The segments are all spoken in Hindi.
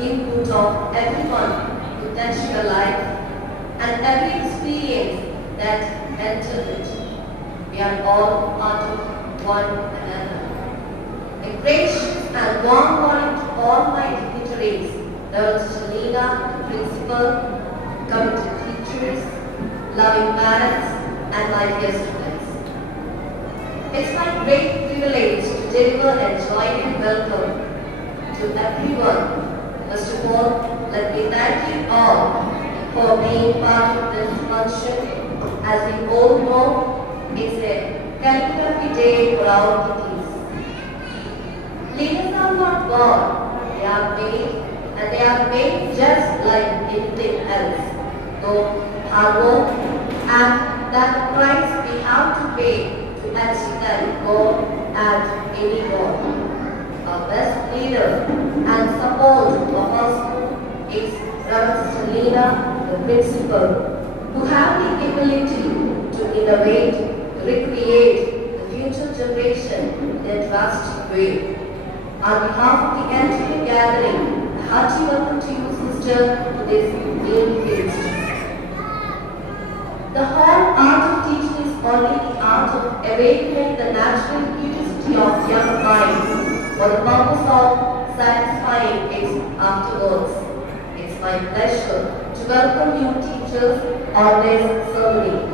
input of everyone who touched your life and every experience that entered it. We are all part of one another. A gracious and warm morning to all my dignitaries, Dr. Shalina, the principal, committed teachers, loving parents, and my dear students. It's my great privilege to deliver a joyful welcome to everyone. First of all, let me thank you all for being part of this function. As we all know, it's a calligraphy day for our kitties. Leaders are not born, they are made, and they are made just like anything else. Though hard work and that price we have to pay to achieve that goal at any goal. Our best leader and support of our school is Dr. Shalina, the principal, who have the ability to innovate, recreate the future generation in a drastic way. On behalf of the entire gathering, a hearty welcome to you, sister, to this meal feast. The whole art of teaching is only the art of awakening the natural curiosity of young minds for the purpose of satisfying it afterwards. It's my pleasure to welcome you teachers on this ceremony.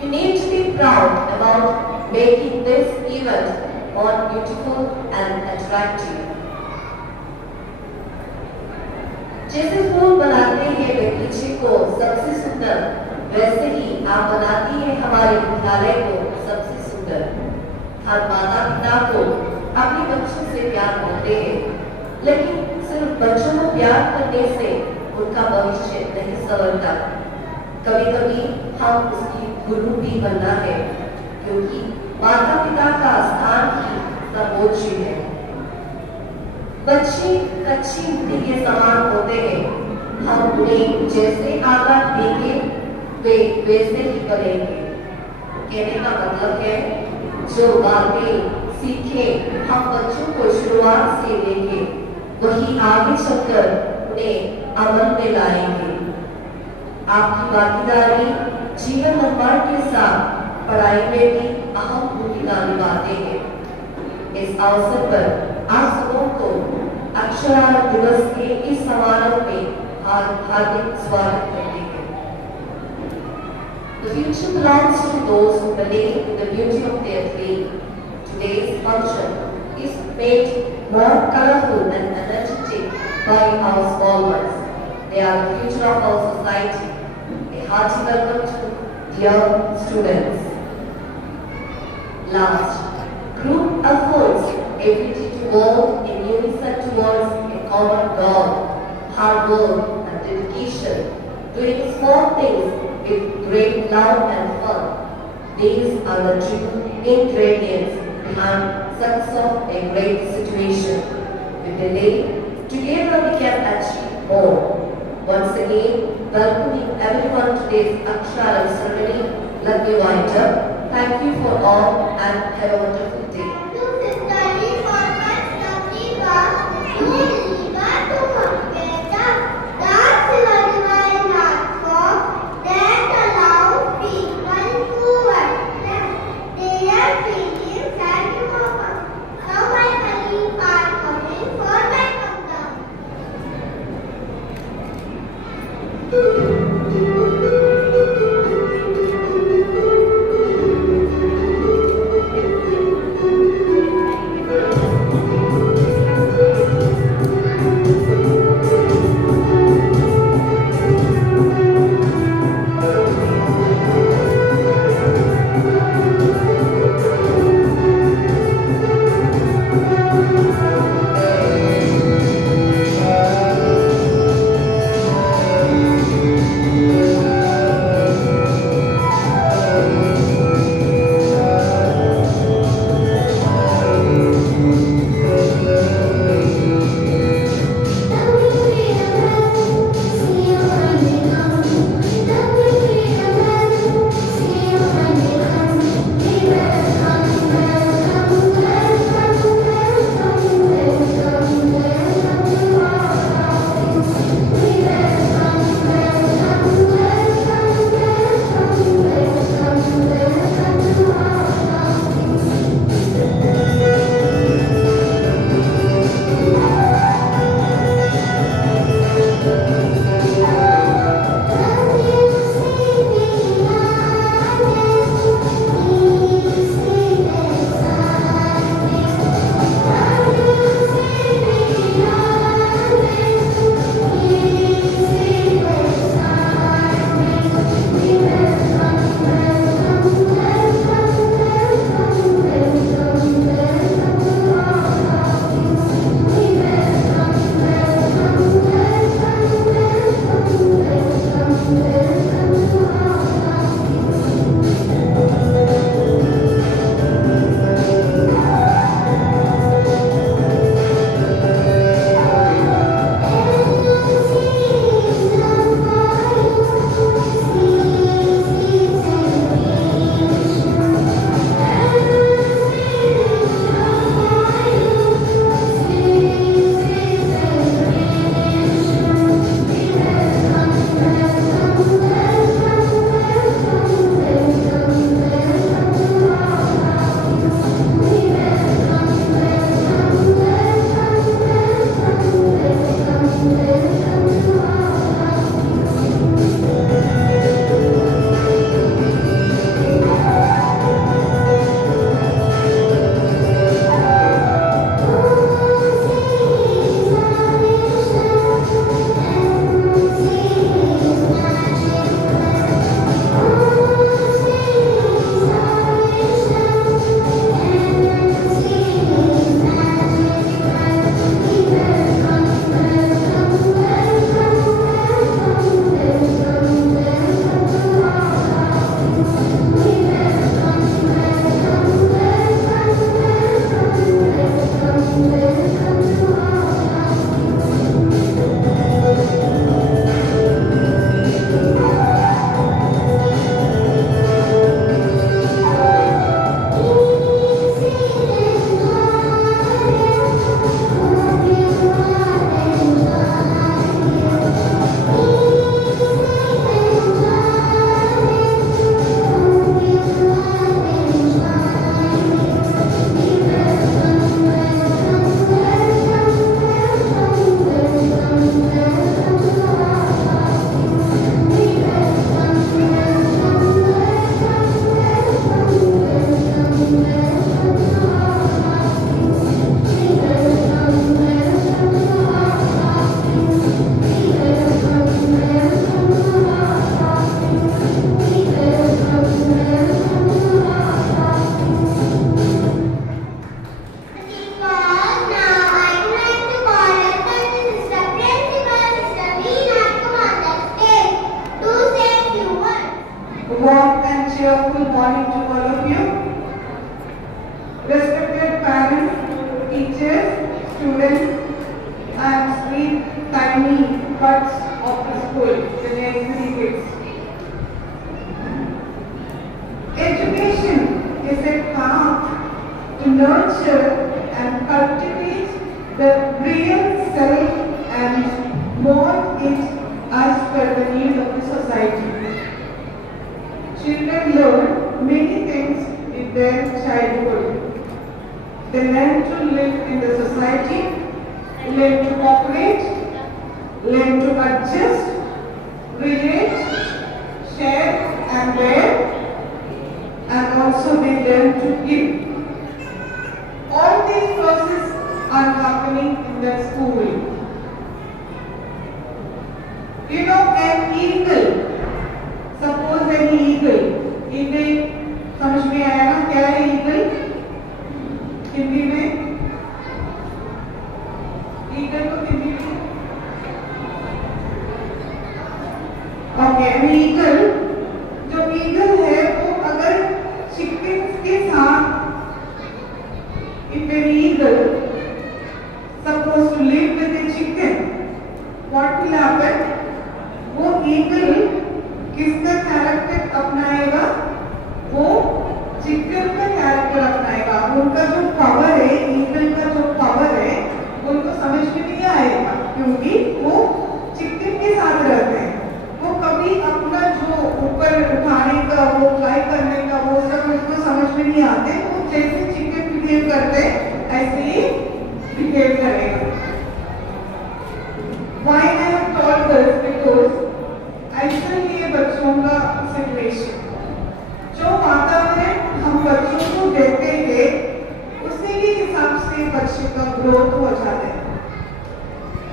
You need to be proud about making this event more beautiful and attractive. जैसे फूल बनाते हैं बगीचे को सबसे सुंदर, वैसे ही आप बनाती हैं हमारे विद्यालय को सबसे सुंदर। हर माता पिता को अपने बच्चों से प्यार करते हैं, लेकिन सिर्फ बच्चों को प्यार करने से उनका भविष्य नहीं संवरता। कभी-कभी हम उसकी गुरु भी बनना है, क्योंकि माता पिता का स्थान ही सर्वोच्च है। बच्चे कच्ची मिट्टी के समान होते हैं, हम उन्हें जैसे आकार देंगे वे वैसे ही बनेंगे। कहने का मतलब है जो बातें सीखे हम बच्चों को शुरुआत से देंगे, वही आगे चलकर उन्हें अमल में लाएंगे। आपकी भागीदारी जीवन निर्माण के साथ पढ़ाई में भी अहम भूमिका निभाते हैं। इस अवसर पर आप सबों को अक्षरार्थ दिवस के इस समारोह में हार्दिक स्वागत करते हैं। The future belongs to those who believe in the beauty of their dream. Today's function is made more colorful and energetic by our small ones. They are the future of our society. A hearty welcome to dear students. Last, group efforts ability to work in unison towards a common goal, hard work and dedication, doing small things with great love and fun. These are the true ingredients behind success of a great situation. We believe together we can achieve more. Once again, welcoming everyone to this Akshara ceremony. Let me wind up. Thank you for all and have a wonderful day. buds of the school, the nursery kids. Education is a path to nurture and cultivate the real self and mold it as per the need of the society. Children learn many things in their childhood. They learn to live in the society, learn to cooperate, learn to adjust, relate, share and bear, and also they learn to give. All these processes are happening in the school. You know, an eagle, suppose an eagle समझ में आया ना क्या है ईगल हिंदी में? ईगल को हिंदी में ओके, an eagle, जो ईगल है वो अगर चिकन्स के साथ, if an eagle supposed to live with a chicken, what will happen? वो ईगल किसका कैरेक्टर अपनाएगा? वो चिकन का कैरेक्टर अपनाएगा। उनका जो पावर है, ईगल का जो पावर है, उनको समझ में नहीं आएगा क्योंकि वो चिकन के साथ रहते हैं। वो कभी अपना जो ऊपर उठाने का, वो फ्लाई करने का, वो सब उसको समझ में नहीं आते। वो जैसे चिकन बिहेव करते ऐसे ही बिहेव करेगा। Why I have told this? Because ऐसा ही है बच्चों का सिचुएशन। जो वातावरण हम बच्चों को देते हैं उसी के हिसाब से बच्चे का ग्रोथ हो जाता है।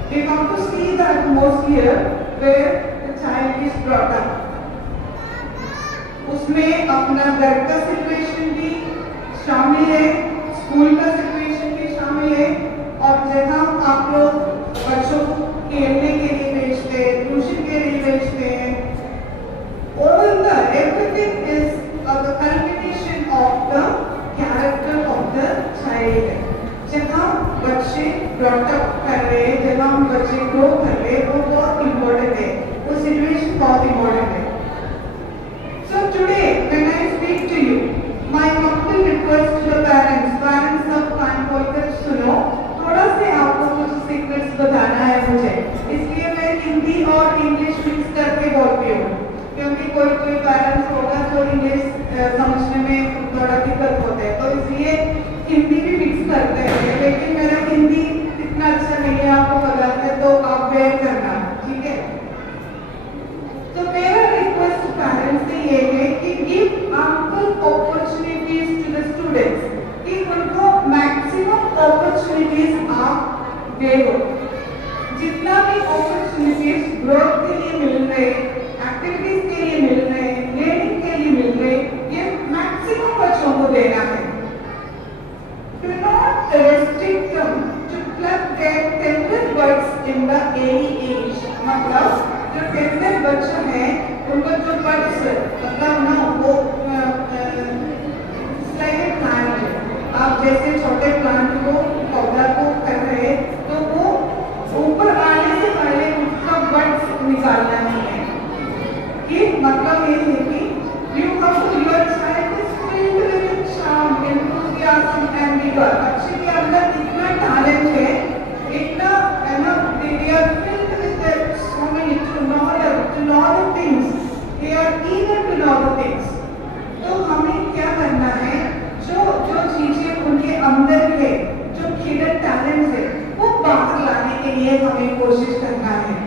We come to see the atmosphere where the child is brought up. उसमें अपना घर का सिचुएशन भी शामिल है, स्कूल का सिचुएशन भी शामिल है, और जहाँ आप लोग बच्चों को खेलने के लिए भेजते हैं, ट्यूशन के लिए भेजते हैं, all the everything is the cultivation of the character of the child. जहाँ बच्चे brought up कर रहे हैं, जहाँ हम बच्चे grow कर रहे हैं, वो बहुत important है, वो situation बहुत important है। So today when I speak to you, my humble request to the parents सब कान खोलकर सुनो, थोड़ा से आपको कुछ सीक्रेट्स बताना है मुझे, इसलिए मैं हिंदी और इंग्लिश मिक्स करके बोलती हूँ, क्योंकि कोई पेरेंट्स होगा जो इंग्लिश समझने में थोड़ा दिक्कत होता है, तो इसलिए हिंदी भी मिक्स करते हैं। लेकिन मेरा हिंदी इतना अच्छा नहीं है, आपको पता है, तो आप बेयर करना, ठीक है? तो मेरा रिक्वेस्ट पेरेंट्स से ये है कि give ample opportunities to the students, कि उनको मैक्सिमम अपॉर्चुनिटीज आप दे दो। जितना भी अपॉर्चुनिटीज ग्रोथ के लिए मिल रहे, एक्टिविटीज के लिए मिल रहे, लर्निंग के लिए मिल रहे, ये मैक्सिमम बच्चों को देना है। Do not restrict them to pluck their tender buds in the early age. मतलब जो टेंडर बच्चा है, उनका जो बड्स मतलब ना वो स्लाइडेड प्लांट है। आप जैसे छोटे प्लांट को, पौधा को कर रहे हैं, तो वो ऊपर आने से पहले उसका बड्स निकालना नहीं है। कि मतलब ये है कि you have to, your child is filled with charm, enthusiasm and vigor. बच्चे के अंदर इतना टैलेंट है, इतना है ना, they are filled with so many to know the things, they are eager to know the things. तो हमें क्या करना है, जो चीजें उनके अंदर है, जो हिडन टैलेंट है, वो बाहर लाने के लिए हमें कोशिश करना है।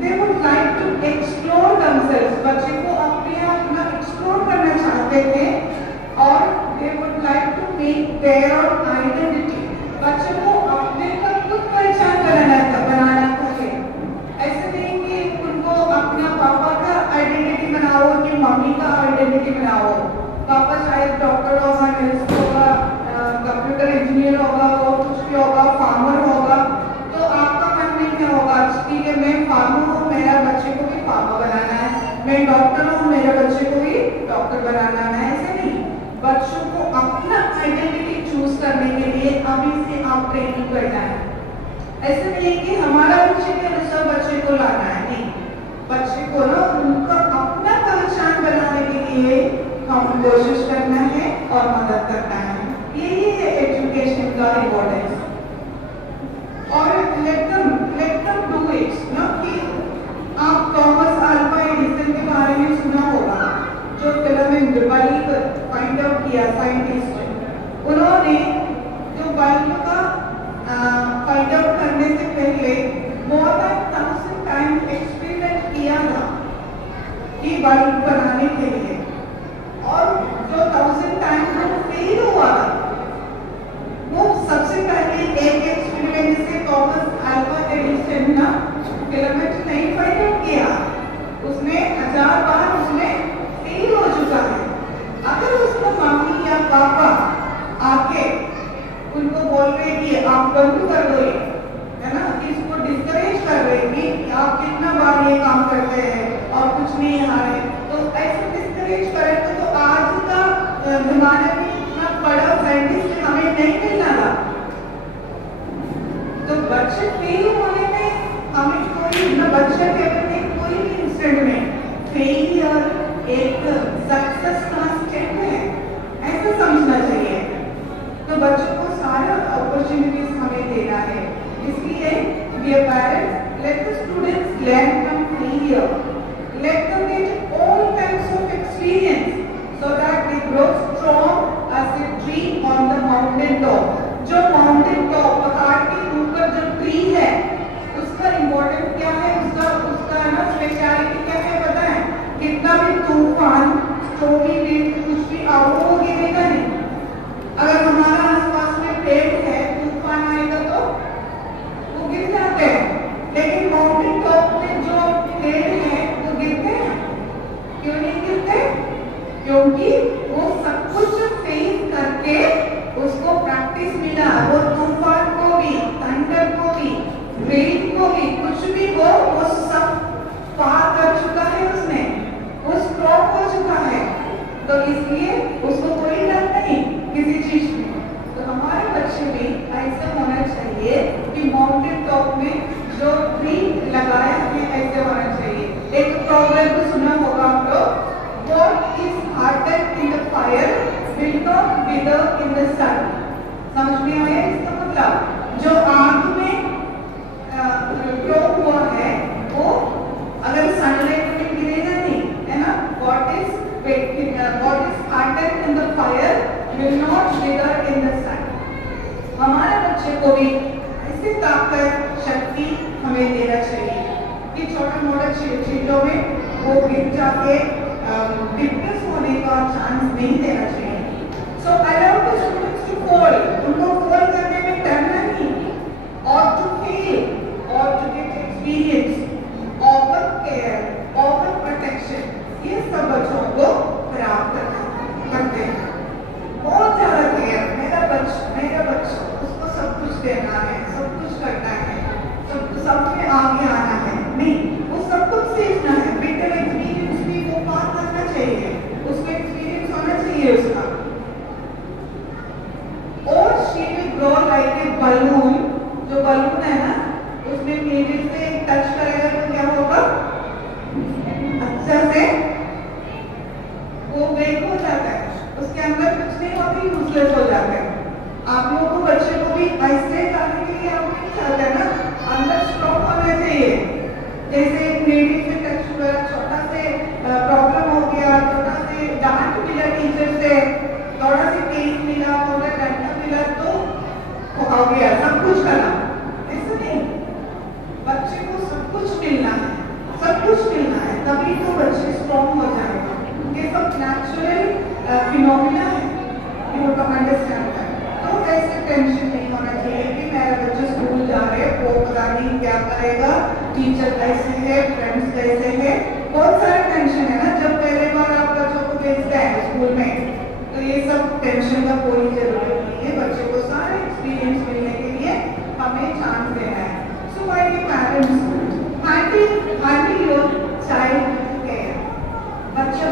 They would like to explore themselves. बच्चे को अपने आप ना एक्सप्लोर करना चाहते थे, और they would like to make their own identity. बच्चे को अपने का खुद पहचान बनाना चाहिए। ऐसे नहीं कि उनको अपना पापा का आइडेंटिटी बनाओ कि मम्मी का आइडेंटिटी बनाओ। पापा शायद डॉक्टर होगा, नर्स होगा, कंप्यूटर इंजीनियर होगा, और कुछ भी होगा, फार्मर होगा, तो आपका मन में क्या होगा? ठीक है, मैं फार्मर हूँ, मेरा बच्चे को भी फार्मर बनाना है, मैं डॉक्टर हूँ, मेरे बच्चे को भी डॉक्टर बनाना है। ऐसे नहीं, बच्चों को अपना आइडेंटिटी चूज करने के लिए अभी से आप ट्रेनिंग करना है। ऐसे नहीं कि हमारा रुचि के अनुसार एलईडी बल्ब बनाने के लिए, और जो 1000 टाइम्स वो फेल हुआ, वो सबसे पहले एक एक्सपेरिमेंट से थॉमस अल्वा एडिसन ना फिलामेंट नहीं फाइंड आउट किया, उसने 1000 बार उसने फेल हो चुका है। अगर उसको मम्मी या पापा आके उनको बोल रहे कि आप बंद कर दो ये, है ना, इसको डिस्करेज कर रहे कि आप कितना बार ये काम करते हैं और कुछ नहीं आ रहे, तो ऐसे डिस्करेज करें तो आज का जमाने में इतना बड़ा साइंटिस्ट हमें नहीं मिलना था। तो बच्चे फेल होने में हमें कोई ना, बच्चे फेल में कोई भी इंस्टेंट में फेलियर एक सक्सेस का स्टेप है, ऐसा समझना चाहिए। तो बच्चों को सारा अपॉर्चुनिटीज हमें देना है, इसलिए we are parents, let the students learn from failure, let them get all kinds of experience so that they grow strong as a tree on the mountain top. जो माउंटेन टॉप पहाड़ के ऊपर जो ट्री है उसका इम्पोर्टेंस क्या है, उसका ना स्पेशलिटी क्या है पता है? कितना भी तूफान, स्टॉर्मी विंड कुछ भी आओ वो गिरेगा नहीं। अगर हमारा आसपास में पेड़ है, तूफान आएगा तो वो गिर जाते हैं, लेकिन माउंटेन टॉप में जो पेड़ है वो गिरते हैं। क्यों नहीं गिरते? क्योंकि वो सब कुछ फेस करके उसको प्रैक्टिस मिला, वो तूफान को भी, थंडर को भी, रेन को भी, कुछ भी हो वो सब पार कर चुका है उसने, वो स्ट्रॉन्ग हो चुका है, तो इसलिए उसको कोई डर नहीं किसी चीज में। तो हमारे बच्चे भी ऐसा होना चाहिए कि माउंटेन टॉप में जो ट्री लगाया है ऐसे होना चाहिए। एक प्रॉब्लम को सुना होगा आप लोग, what is hardened in the fire will not wither in the sun। समझ में आया इसका मतलब? जो आग में ग्रो हुआ है वो अगर सनलाइट में गिरेगा नहीं, है ना? what is hardened in the fire will not wither in the sun। हमारे बच्चे को भी ऐसी ताकत, शक्ति हमें देना चाहिए कि छोटा मोटा चीजों में वो गिर जाके डिप्रेस होने का चांस नहीं देना चाहिए। So allow the students to fall, उनको fall करने में डरना नहीं, or to fail, or to get experience, offer care, offer protection, ये सब बच्चों को प्राप्त करते हैं। बहुत ज्यादा केयर, मेरा बच्चा उसको सब कुछ देना है, सब कुछ करना है, सब में आगे आना है, नहीं, वो सब कुछ सीखना है। बिटर एक्सपीरियंस भी वो पार करना चाहिए, उसको एक्सपीरियंस होना चाहिए उसका। और she will grow like a balloon, जो बलून है ना उसमें नीडल से टच करेगा तो क्या होगा? अच्छा से वो ब्रेक हो जाता है, उसके अंदर कुछ नहीं होती, यूजलेस हो जाता है। आप लोगों को बच्चे को भी ऐसे करने के लिए आप नहीं चाहते ना, अंदर स्ट्रॉन्ग होना चाहिए। जैसे नीडल से टच हुआ, छोटा से प्रॉब्लम हो गया, छोटा से डांट मिला टीचर से, थोड़ा से पेन मिला, थोड़ा डंडा मिला तो हो गया सब कुछ करना, ऐसा नहीं। बच्चे को सब कुछ मिलना है, सब कुछ मिलना है, तभी तो बच्चे स्ट्रॉन्ग हो जाएगा। ये सब नेचुरल फिनोमिना है, यू टू अंडरस्टैंड दैट। तो ऐसे टेंशन नहीं होना चाहिए कि मेरा बच्चा स्कूल जा रहे हैं, वो पता नहीं क्या करेगा, टीचर कैसे है, फ्रेंड्स कैसे है, बहुत सारे टेंशन है ना जब पहले बार आप बच्चों को भेजते हैं स्कूल में। तो ये सब टेंशन का कोई जरूरत नहीं है, बच्चे को सारे एक्सपीरियंस मिलने के लिए हमें चांस देना है। So my dear parents, handle your child care. बच्चा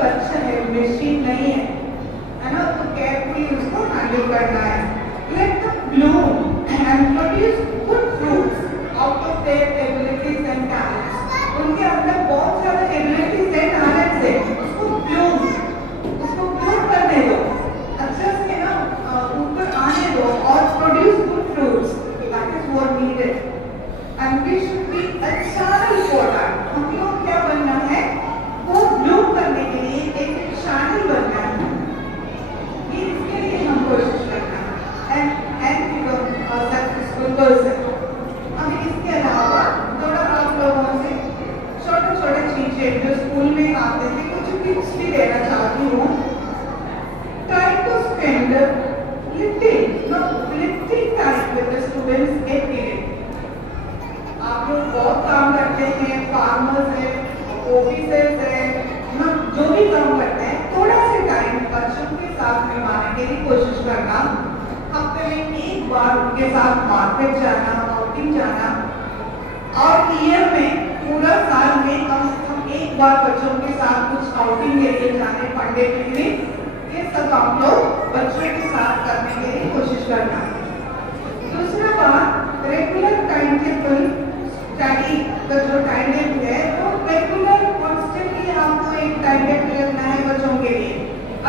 है, मशीन नहीं है ना, तो केयरफुली उसको हैंडल करना है। Let them Bloom and produce good fruits out of their abilities and talents. उनके अंदर बहुत सारे एबिलिटीज एंड टैलेंट्स है, उसको ब्लूम करने दो, अच्छा से ना ऊपर आने दो और produce good fruits, that is what needed. And we should be a channel for that. हम लोग क्या बनना है, वो ब्लूम करने के लिए एक चैनल बनना है, ये इसके लिए हम कोशिश करना है and become a successful person. अभी इसके अलावा थोड़ा आप लोगों से छोटे छोटे चीजें जो स्कूल में आते हैं बहुत काम करते हैं, फार्मर्स है, ऑफिसर्स है ना, जो भी काम करते हैं, थोड़ा सा टाइम बच्चों के साथ बिताने के लिए कोशिश करना। हफ्ते में एक बार उनके साथ मार्केट जाना, आउटिंग जाना, और ईयर में पूरा साल में कम से कम एक बार बच्चों के साथ कुछ आउटिंग के लिए जाने, पढ़ने के लिए, ये सब आप लोग बच्चों के साथ करने के लिए कोशिश करना। दूसरा बात, रेगुलर टाइम टेबल स्टडी का जो टाइम टेबल है वो रेगुलर कॉन्स्टेंटली आपको एक टाइम टेबल रखना है बच्चों के लिए।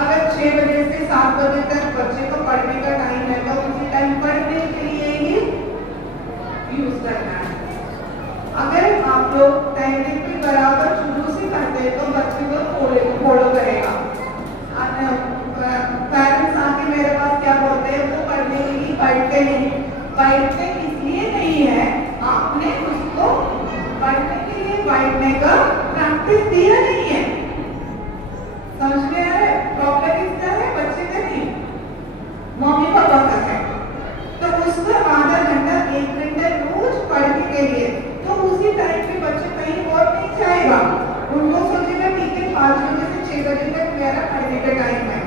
अगर 6 बजे से 7 बजे तक बच्चे को पढ़ने का टाइम है तो उसी टाइम पढ़ने के लिए ही यूज करना है। अगर आप लोग टाइम टेबल बराबर शुरू से करते हैं तो बच्चे को फॉलो करेगा। पेरेंट्स आके मेरे पास क्या बोलते हैं, वो पढ़ने के लिए पढ़ते नहीं, पढ़ते इसलिए नहीं है, आपने उसको पढ़ने के लिए पढ़ने का प्रैक्टिस दिया नहीं है। समझ में आ रहा है? प्रॉब्लम किसका है? बच्चे का नहीं, मम्मी पापा का है। तो उसको आधा घंटा 1 घंटा रोज पढ़ने के लिए, तो उसी टाइम पे बच्चे कहीं और नहीं जाएगा। उनको सोचेगा ठीक है 5 बजे से 6 बजे तक मेरा पढ़ने का टाइम है,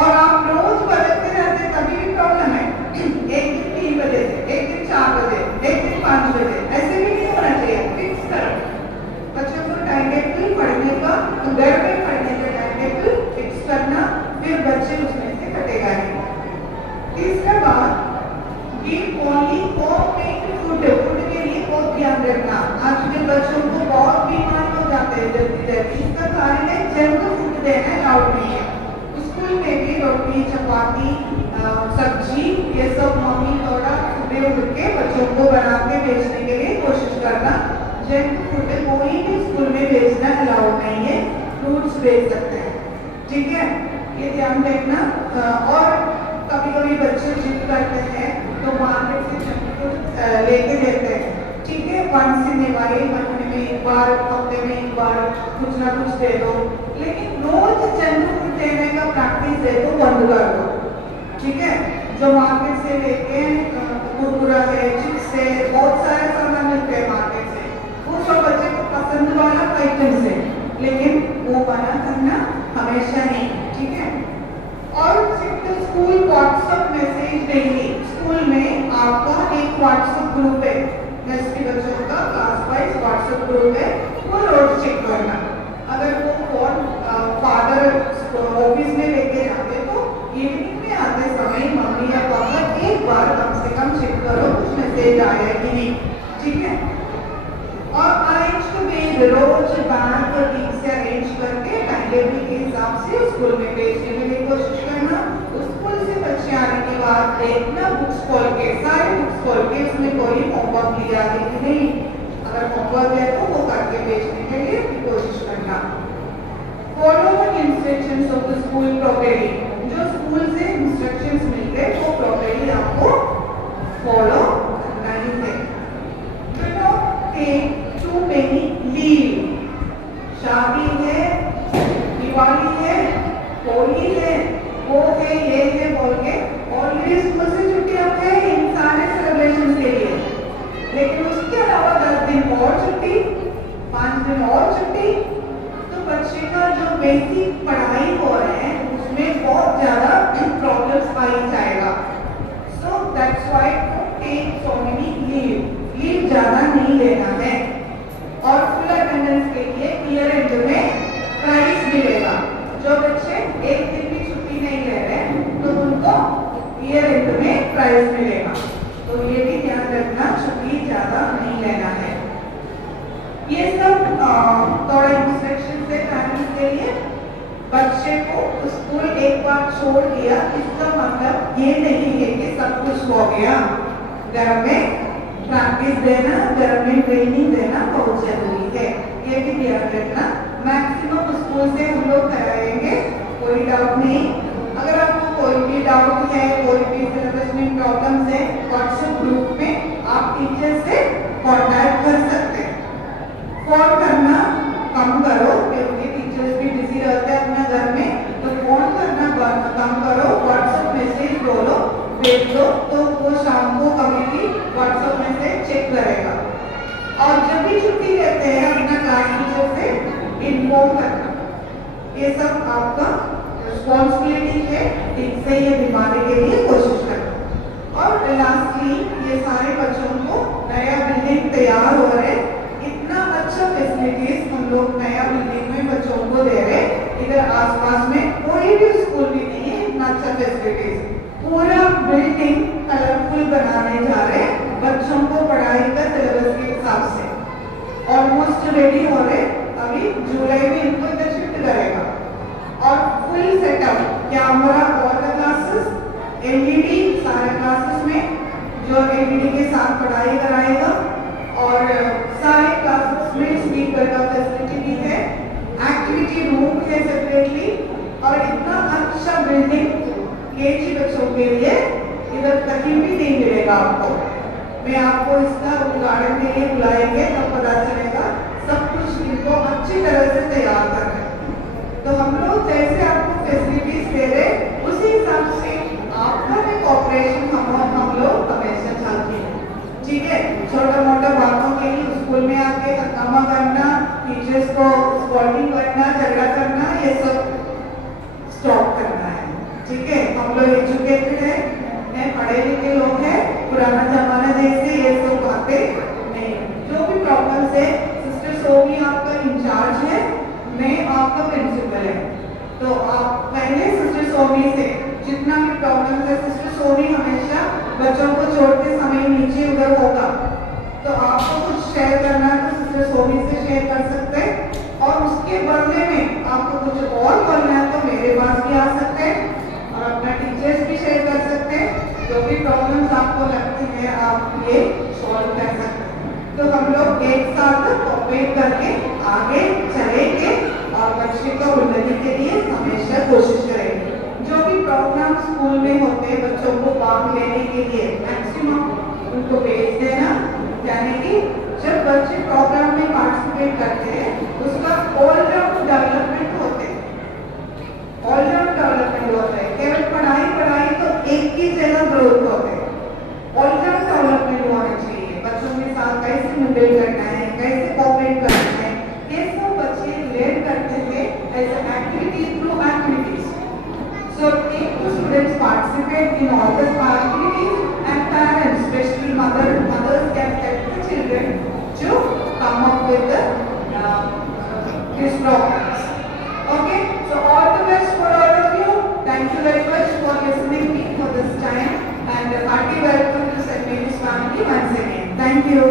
और आप रोज बदलते रहते तभी भी प्रॉब्लम है। एक दिन 3 बजे से, एक दिन 4 बजे, एक दिन 5 बजे, ऐसे भी नहीं होना चाहिए। फिक्स करो बच्चों को टाइम टेबल पढ़ने का, घर में पढ़ने का टाइम टेबल फिक्स करना, फिर बच्चे उसमें से कटेगा नहीं। तीसरा बात, give only homemade food, food के लिए बहुत ध्यान रखना। आज के बच्चों को बहुत बीमार हो जाते हैं जल्दी। इसका कारण है जंक फूड देना अलाउड नहीं है। स्कूल में भी रोटी, चपाती, सब्जी, ये सब मम्मी थोड़ा सुबह उठ के बच्चों को बना के भेजने के लिए कोशिश करना। जंक फूड कोई भी स्कूल में भेजना अलाउड नहीं है, फ्रूट्स भेज सकते हैं, ठीक है, ये ध्यान रखना। और कभी कभी बच्चे जिद करते हैं तो मार्केट से जंक फूड लेके देते हैं, ठीक है, वंस इन ए वाइल, महीने में एक बार, हफ्ते में एक बार कुछ ना कुछ दे दो, लेकिन रोज जंक फूड देने का प्रैक्टिस है तो बंद कर दो, ठीक है। जो मार्केट से लेके कुरकुरा है, चिप्स है, बहुत सारे सामान मिलते हैं मार्केट से, वो सब बच्चे को पसंद वाला आइटम्स है, लेकिन वो मना करना हमेशा नहीं, ठीक है। और school WhatsApp message daily, school में आपका एक व्हाट्सएप ग्रुप है, नर्सरी बच्चों का क्लास वाइज व्हाट्सएप ग्रुप है, वो रोज चेक करना। अगर वो फोन फादर ऑफिस में लेके जाते तो इवनिंग में आते समय मम्मी या पापा एक बार कम से कम चेक करो कुछ मैसेज आया कि नहीं, ठीक है। और अरेंज टू बी रोज बैंक और ठीक से अरेंज करके टाइम टेबल के हिसाब से स्कूल में भेजने के लिए कोशिश करना। स्कूल से बच्चे आने के बाद देखना बुक्स खोल के, सारे बुक्स खोल के उसमें कोई होमवर्क लिया है कि नहीं, अगर होमवर्क है तो वो करके भेजने के लिए कोशिश करना। Follow the instructions of the school properly, जो स्कूल से इंस्ट्रक्शंस मिलते हैं वो प्रॉपर्ली आपको फॉलो करना ही है। Do not take too many leave, शादी है, दिवाली है, होली है, वो है, ये है बोल के ऑलरेडी स्कूल से छुट्टियां हैं इन सारे सेलिब्रेशन के लिए, लेकिन उसके अलावा 10 दिन और छुट्टी, 5 दिन और छुट्टी, तो बच्चे का जो बेसिक पढ़ाई हो रहे हैं उसमें बहुत ज्यादा प्रॉब्लम्स आई जाएगा। So that's why don't take so many leave ज्यादा नहीं लेना है। और फुल अटेंडेंस के लिए ईयर एंड में प्राइज मिलेगा। जो बच्चे एक दिन भी छुट्टी नहीं ले रहे तो उनको ईयर एंड में प्राइज मिलेगा, तो ये भी ध्यान रखना, छुट्टी ज्यादा नहीं लेना है। ये सब थोड़ा इंस्ट्रक्शन है पेरेंट्स के लिए। बच्चे को स्कूल एक बार छोड़ दिया इसका मतलब ये नहीं है कि सब कुछ हो गया। घर में प्रैक्टिस देना, घर में ट्रेनिंग देना बहुत जरूरी है, ये भी ध्यान रखना। मैक्सिमम स्कूल से हम लोग कराएंगे, कोई डाउट नहीं। अगर आपको कोई भी डाउट है, कोई भी सिलेबस में प्रॉब्लम्स है, व्हाट्सएप ग्रुप में आप टीचर से कॉन्टैक्ट कर सकते हैं। फोन करना कम करो क्योंकि टीचर्स भी बिजी रहते हैं अपने घर में, तो फोन करना कम करो, व्हाट्सएप मैसेज बोलो भेज दो, तो वो शाम को कभी भी व्हाट्सएप मैसेज चेक करेगा। और जब भी छुट्टी रहते हैं अपना क्लास टीचर से इन्फॉर्म करना, ये सब आपका रिस्पॉन्सिबिलिटी है। ठीक से ये बीमारी के लिए कोशिश करना। और लास्टली ये सारे बच्चों को नया बिल्डिंग तैयार हो रहे, इतना अच्छा फैसिलिटीज हम लोग नया बिल्डिंग में बच्चों को दे रहे। इधर आसपास में कोई भी स्कूल भी नहीं है इतना अच्छा फैसिलिटीज। पूरा बिल्डिंग कलरफुल बनाने जा रहे बच्चों को पढ़ाई का सिलेबस के हिसाब से। ऑलमोस्ट रेडी हो रहे, अभी जुलाई में इनको इधर शिफ्ट करेगा। और full setup, camera all the classes, LED सारे क्लासेस में जो एलईडी के साथ पढ़ाई कराएगा। और सारे क्लासेस में स्पीकर का फैसिलिटी भी है, एक्टिविटी रूम है सेपरेटली। और इतना अच्छा बिल्डिंग केजी बच्चों के लिए इधर कहीं भी नहीं मिलेगा आपको। मैं आपको इसका उद्घाटन के लिए बुलाएंगे तब पता चलेगा। सब कुछ इनको अच्छी तरह से तैयार कर रहे हैं। तो हम लोग जैसे आपको फैसिलिटीज दे रहे उसी हिसाब से आपका भी कॉपरेशन हम लोग हमेशा चाहते हैं। ठीक है, छोटा मोटा बातों के लिए स्कूल में आके हंगामा करना, टीचर्स को स्कॉल्डिंग करना, झगड़ा करना, ये सब स्टॉप करना है। ठीक है, हम लोग एजुकेटेड है, पढ़े लिखे लोग हैं, पुराना जमाना जैसे ये सब बातें नहीं। जो भी प्रॉब्लम्स है, सिस्टर सोमी आपका इंचार्ज है, मैं आपका प्रिंसिपल है। तो आप पहले सिस्टर सोमी से जितना भी प्रॉब्लम है, सिस्टर सोमी हमेशा बच्चों को छोड़ते समय नीचे उधर होगा। तो आपको कुछ शेयर करना है तो सिस्टर सोमी से शेयर कर सकते हैं। और उसके बदले में आपको कुछ और करना है तो मेरे पास भी आ सकते हैं और अपना टीचर्स भी शेयर कर सकते हैं। जो भी प्रॉब्लम्स आपको लगती है आप ये सॉल्व कर सकते हैं। तो हम लोग एक साथ कोऑपरेट करके आगे चलेंगे और बच्चे को उन्नति के लिए हमेशा कोशिश करेंगे। जो भी प्रोग्राम स्कूल में होते हैं बच्चों को भाग लेने के लिए मैक्सिमम उनको भेज देना, यानी कि जब बच्चे प्रोग्राम में पार्टिसिपेट करते हैं उसका ऑलराउंड डेवलपमेंट होते हैं, ऑलराउंड डेवलपमेंट होता है। केवल पढ़ाई पढ़ाई तो एक ही जगह ग्रोथ होते हैं, ऑलराउंड डेवलपमेंट होना चाहिए। बच्चों के साथ कैसे मिलजुल करना है, कैसे कोऑपरेट करना है, ये सब बच्चे लर्न करते हैं as an activity through activities. So take the students participate in all the activities and parents, especially mothers can help the children to come up with these programs. Okay, so all the best for all of you. Thank you very much for listening me for this time and a hearty welcome to St. Mary's family once again. Thank you.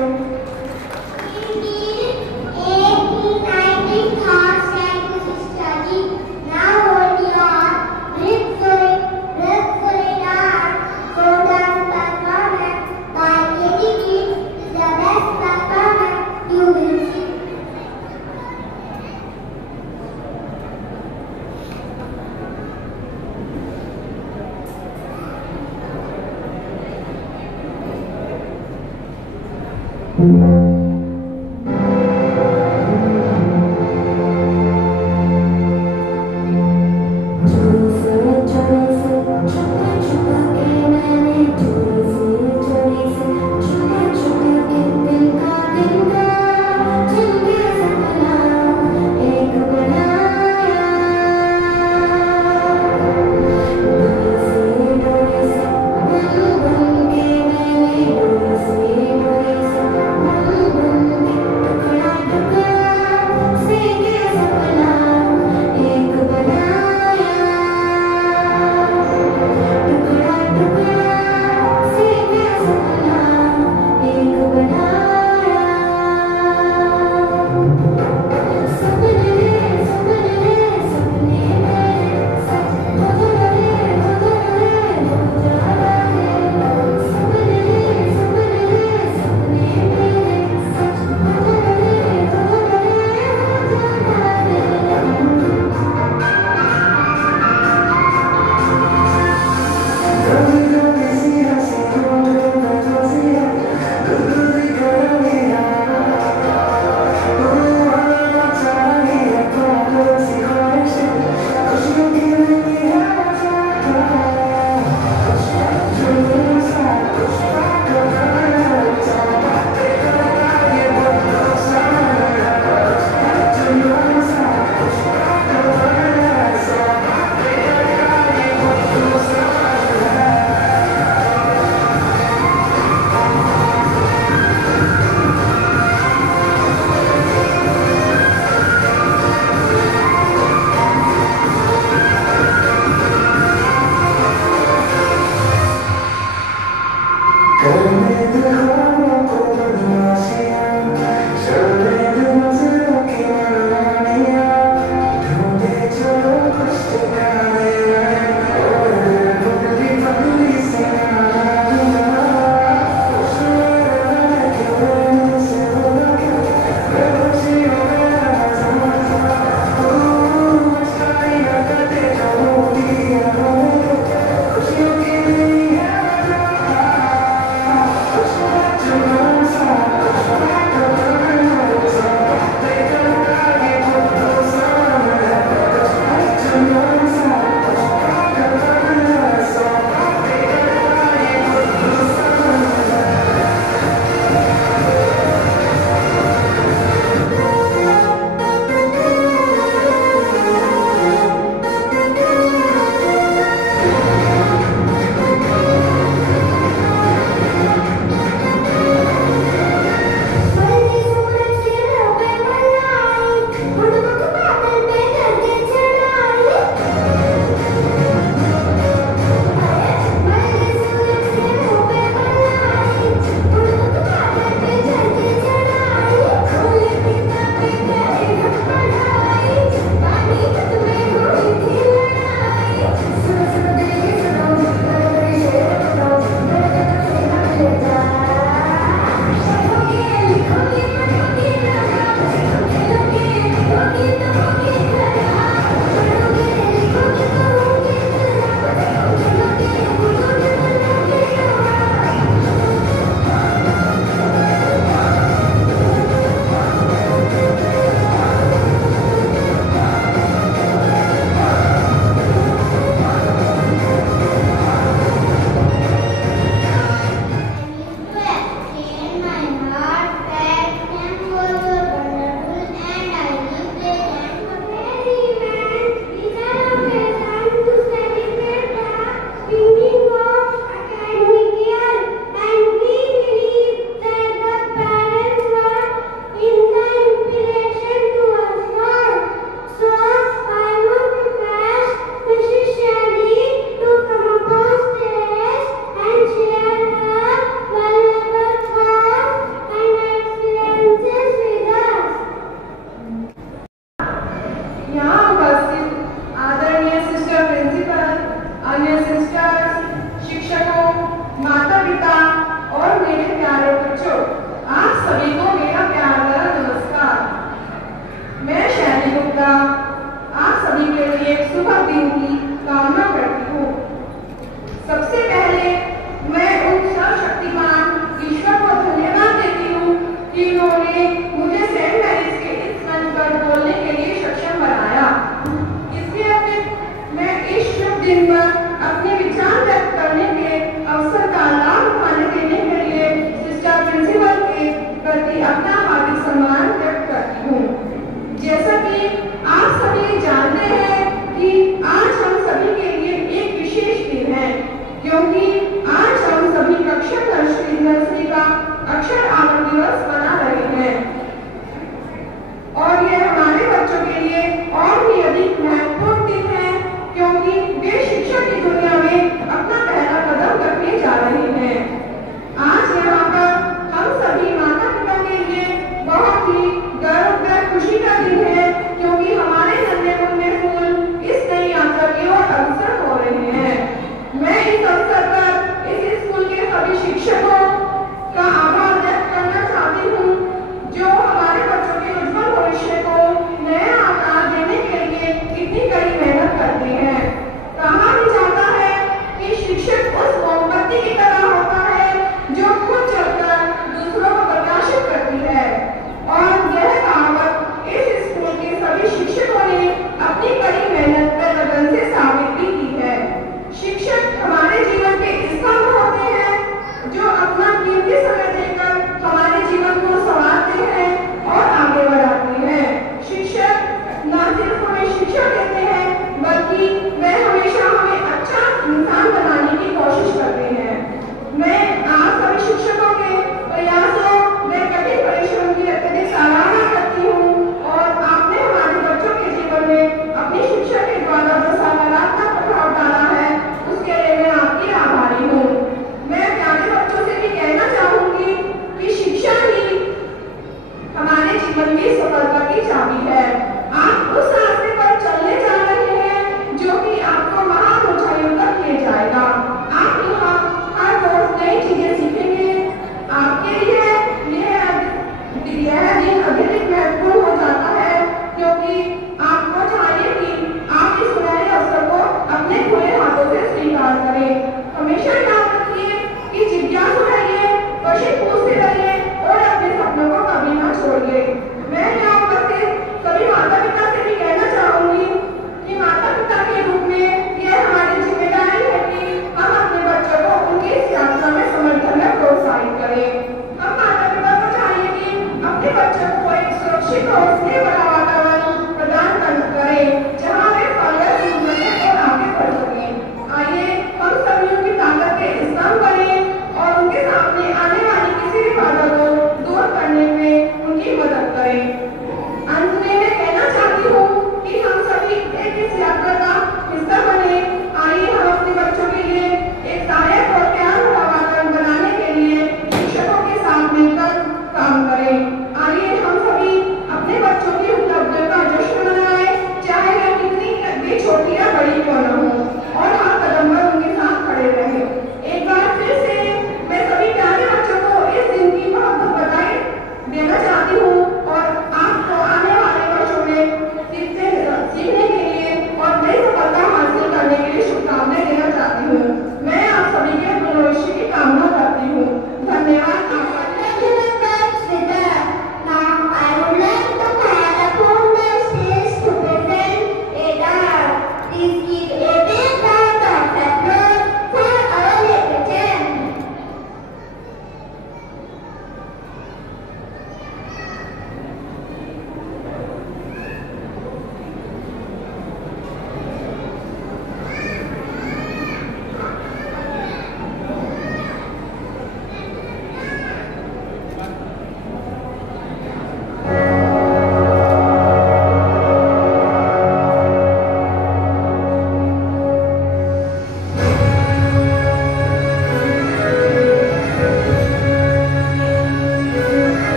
करते हैं। कहा भी जाता है कि शिक्षक उस मोमबत्ती की तरह होता है जो खुद जलकर दूसरों को प्रकाशित करती है। और यह कहावत इस स्कूल के सभी शिक्षकों ने अपनी कड़ी मेहनत व लगन से साबित भी की है। शिक्षक हमारे जीवन के स्तंभ होते हैं जो अपना कीमती समय देकर हमारे जीवन को संवारते हैं और आगे बढ़ाते हैं। शिक्षक न सिर्फ हमें शिक्षा देते हैं बल्कि वे हमेशा हमें अच्छा इंसान बनाने की कोशिश करते हैं। मैं आप सभी शिक्षकों के प्रयासों व कठिन परिश्रम की अत्यधिक सराहना करती हूँ और आपने हमारे बच्चों के जीवन में अपनी शिक्षा के द्वारा जो सकारात्मक प्रभाव डाला है उसके लिए मैं आपकी आभारी हूँ। मैं प्यारे बच्चों से भी कहना चाहूंगी कि शिक्षा ही हमारे जीवन की सफलता की चाबी है। आप उस रास्ते पर चलने जा रहे हैं जो कि आपको महान ऊंचाइयों तक ले जाएगा। आप यहाँ हर रोज नई चीजें सीखेंगे। आपके लिए यह दिन अधिक महत्वपूर्ण हो जाता है क्योंकि आपको चाहिए कि आप इस सुनहरे अवसर को अपने खुले हाथों से स्वीकार करें। हमेशा याद रखिए कि जिज्ञासु रहिए, प्रश्न पूछते रहिए और अपने सपनों को कभी ना छोड़िए। मैं यहाँ उपस्थित सभी माता पिता से भी कहना चाहूंगी कि माता पिता के रूप में यह हमारी जिम्मेदारी है कि हम अपने बच्चों को उनकी इस यात्रा में समर्थन में प्रोत्साहित करें। हम माता पिता को चाहिए कि अपने बच्चों को एक सुरक्षित और स्नेह भरा वातावरण प्रदान करें जहाँ वे फलदार जीवन में और आगे बढ़ सकें। आइए हम सभी की ताकत के स्तंभ बनें और उनके सामने आने वाली किसी भी बाधा को दूर करने में उनकी मदद करें। अंत में मैं कहना चाहती हूँ कि हम सभी एक इस यात्रा का हिस्सा बने। आइए हम अपने बच्चों के लिए एक सहायक और प्यार भरा वातावरण बनाने के लिए शिक्षकों के साथ मिलकर काम करें। आइए हम सभी अपने बच्चों की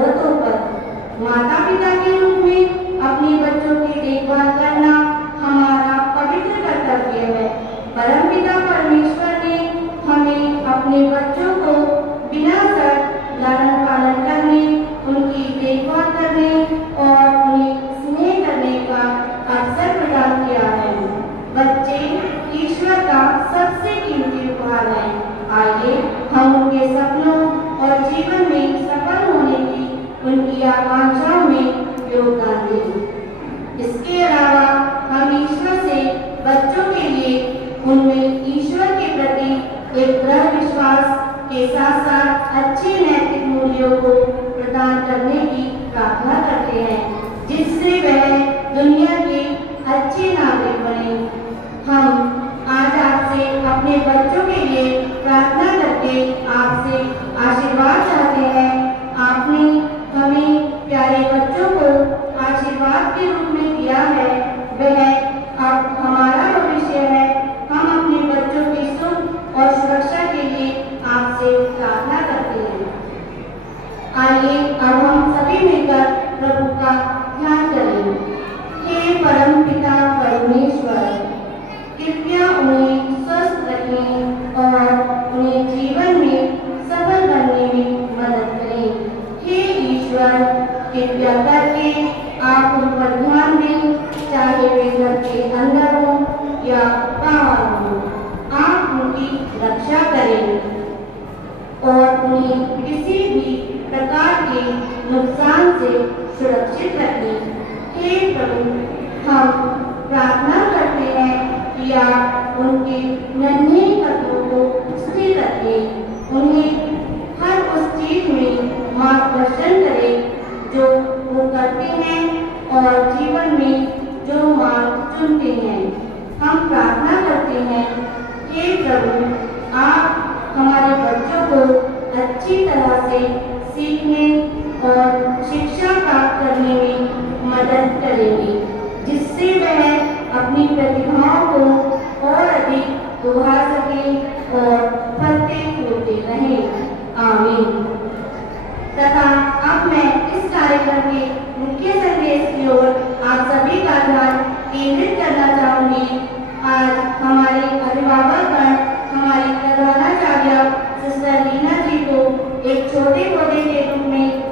जरूरतों पर माता पिता के रूप में अपने बच्चों की देखभाल करना हमारा पवित्र कर्तव्य है। परमपिता परमेश्वर ने हमें अपने बच्चों को बिना शर्त लालन पालन करने, उनकी देखभाल करने और उन्हें स्नेह करने का अवसर प्रदान किया है। बच्चे ईश्वर का सबसे कीमती उपहार है। आइए हम उनके सपनों और जीवन में सफल होने की उनकी आकांक्षाओं में योगदान दें। इसके अलावा हम ईश्वर से बच्चों के लिए उनमें ईश्वर के प्रति एक दृढ़ विश्वास के साथ साथ अच्छे नैतिक मूल्यों को प्रदान करने की प्रार्थना करते हैं, जिससे वह दुनिया के अच्छे नागरिक बने। हम आज आपसे अपने बच्चों के लिए प्रार्थना करके आपसे आशीर्वाद चाहते हैं। आपने हमें प्यारे बच्चों को आशीर्वाद के रूप में दिया है, वह अब हमारा भविष्य है। हम अपने बच्चों की सुख और सुरक्षा के लिए आपसे प्रार्थना करते हैं। आइए अब हम सभी मिलकर प्रभु का ध्यान करें। हे परम पिता परमेश्वर, कृपया उन्हें स्वस्थ रखें और उन्हें जीवन में सफल बनने में मदद करें। हे ईश्वर, कृपया करके आप उन पर ध्यान दें, चाहे वे घर के अंदर हों या बाहर हों। आप उनकी रक्षा करें और उन्हें किसी भी प्रकार के नुकसान से सुरक्षित रखें। हे प्रभु, हम प्रार्थना करते हैं कि आप उनके नन्हे कदमों को स्थिर रखें, उन्हें हर उस चीज में मार्गदर्शन करें जो वो करते हैं और जीवन में जो मार्ग चुनते हैं। हम प्रार्थना करते हैं कि प्रभु, आप हमारे बच्चों को अच्छी तरह से सीखने और शिक्षा प्राप्त करने में मदद करेंगे, जिससे वह अपनी प्रतिभाओं को और अधिक उभार सके और फलते फूलते रहें। आमीन। तथा अब मैं इस कार्यक्रम के मुख्य संदेश की ओर आप सभी का ध्यान केंद्रित करना चाहूंगी। आज हमारे अभिभावकगण हमारी प्रधानाचार्य सिस्टर रीना जी को एक छोटे पौधे के रूप में